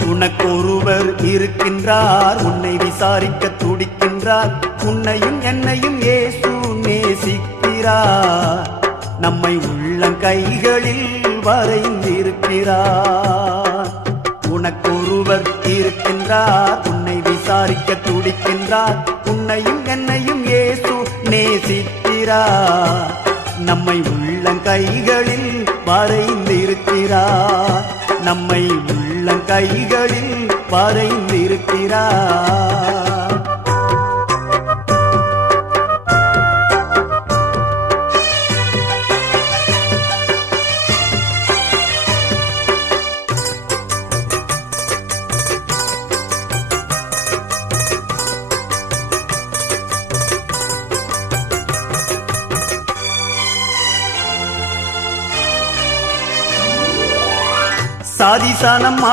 உனக்கொருவர் இருக்கின்றார், உன்னை விசாரிக்க துடிக்கின்றார். உன்னையும் என்னையும் இயேசு நேசிக்கிறார், நம்மை உள்ளங்கைகளில் வரைந்திருக்கிறார். உனக்கொருவர் இருக்கின்றார், உன்னை விசாரிக்க துடிக்கின்றார். உன்னையும் என்னையும் இயேசு நேசிக்கிறார், நம்மை உள்ளங்கைகளில் வரைந்திருக்கிறார். நம்மை உள்ளங்கைகளில் வரைந்திருக்கிறார். சாதிசானம்